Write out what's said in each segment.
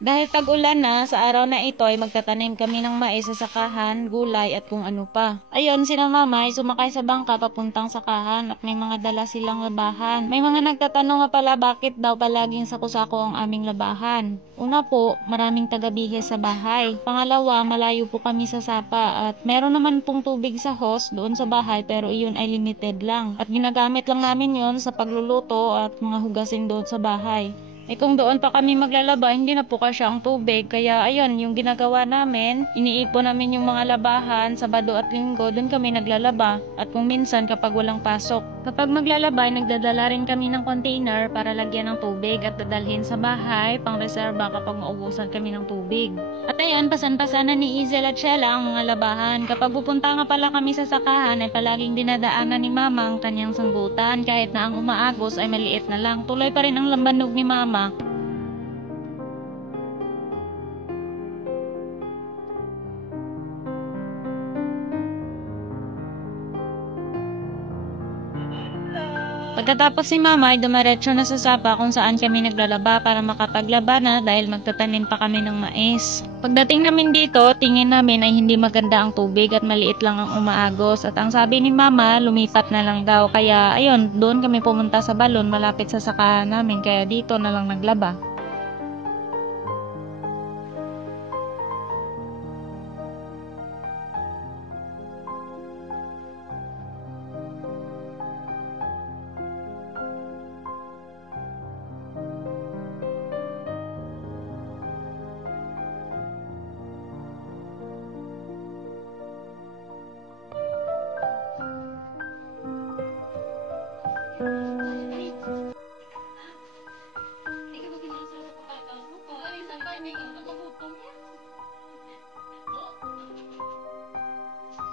Dahil tag-ulan na, sa araw na ito ay magtatanim kami ng mais sa sakahan, gulay at kung ano pa. Ayon, sina mama ay sumakay sa bangka papuntang sakahan at may mga dala silang labahan. May mga nagtatanong nga pala bakit daw palaging sako-sako ang aming labahan. Una po, maraming taga-bihis sa bahay. Pangalawa, malayo po kami sa sapa at meron naman pong tubig sa hose doon sa bahay pero iyon ay limited lang. At ginagamit lang namin yon sa pagluluto at mga hugasin doon sa bahay. Kung doon pa kami maglalaba, hindi na po kasya ang tubig. Kaya ayun, yung ginagawa namin, iniipon namin yung mga labahan, Sabado at Linggo, doon kami naglalaba. At kung minsan kapag walang pasok. Kapag maglalaba, nagdadala rin kami ng container para lagyan ng tubig at dadalhin sa bahay, pang reserba kapag maubusan kami ng tubig. At ayan, pasan-pasanan ni Izel at Sheila ang mga labahan. Kapag pupunta nga pala kami sa sakahan, ay palaging dinadaanan ni Mama ang kanyang sanggutan. Kahit na ang umaagos ay maliit na lang, tuloy pa rin ang lambanog ni Mama. Pagkatapos si Mama ay dumiretso na sa sapa kung saan kami naglalaba para makapaglaba na dahil magtatanim pa kami ng mais. Pagdating namin dito, tingin namin ay hindi maganda ang tubig at maliit lang ang umaagos at ang sabi ni Mama, lumipat na lang daw. Kaya ayun, doon kami pumunta sa balon malapit sa sakahan namin kaya dito na lang naglaba.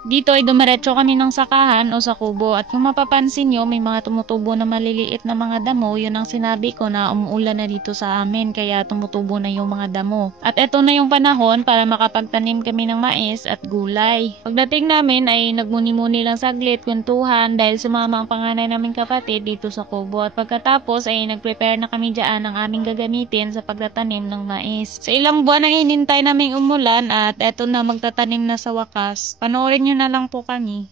Dito ay dumiretso kami ng sakahan o sa kubo at kung mapapansin nyo may mga tumutubo na maliliit na mga damo, yun ang sinabi ko na umuulan na dito sa amin kaya tumutubo na yung mga damo. At eto na yung panahon para makapagtanim kami ng mais at gulay. Pagdating namin ay nagmuni-muni lang saglit, kwentuhan dahil sumama ang panganay naming kapatid dito sa kubo at pagkatapos ay nagprepare na kami dyan ng aming gagamitin sa pagtatanim ng mais. Sa ilang buwan ang hinintay naming umulan at eto na magtatanim na sa wakas. Panoorin nyo na lang po kami.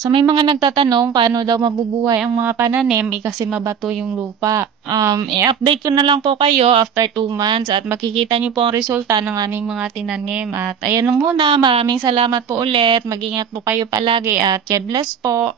Sa may mga nagtatanong paano daw mabubuhay ang mga pananim, kasi mabato yung lupa. I-update ko na lang po kayo after 2 months at makikita niyo po ang resulta ng aming mga tinanim. At ayan lang muna, maraming salamat po ulit. Mag-ingat po kayo palagi at God bless po.